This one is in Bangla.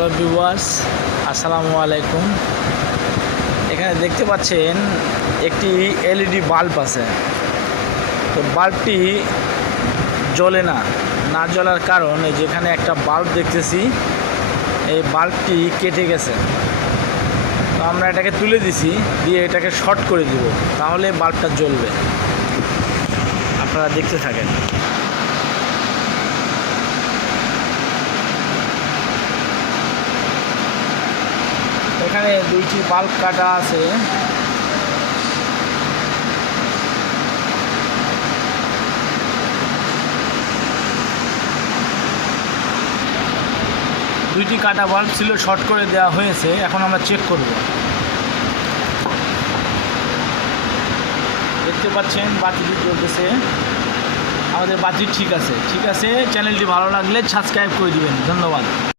হ্যালো ভিউয়ার্স, আসসালামু আলাইকুম। এখানে দেখতে পাচ্ছেন একটি এলইডি বাল্ব আছে। তো বাল্বটি জ্বলে না, না জ্বলার কারণ এই যেখানে একটা বাল্ব দেখতেছি, এই বাল্বটি কেটে গেছে। তো আমরা এটাকে তুলে দিছি, দিয়ে এটাকে শর্ট করে দিব, তাহলে বাল্বটা জ্বলবে। আপনারা দেখতে থাকেন। এখানে দুইটি বাল্ব কাটা আছে। দুইটি কাটা বাল্ব ছিল, শর্ট করে দেওয়া হয়েছে। এখন আমরা চেক করব। দেখতে পাচ্ছেন বাতিটি জ্বলতেছে, আমাদের বাতি ঠিক আছে। চ্যানেলটি ভালো লাগলে সাবস্ক্রাইব করে দিবেন। ধন্যবাদ।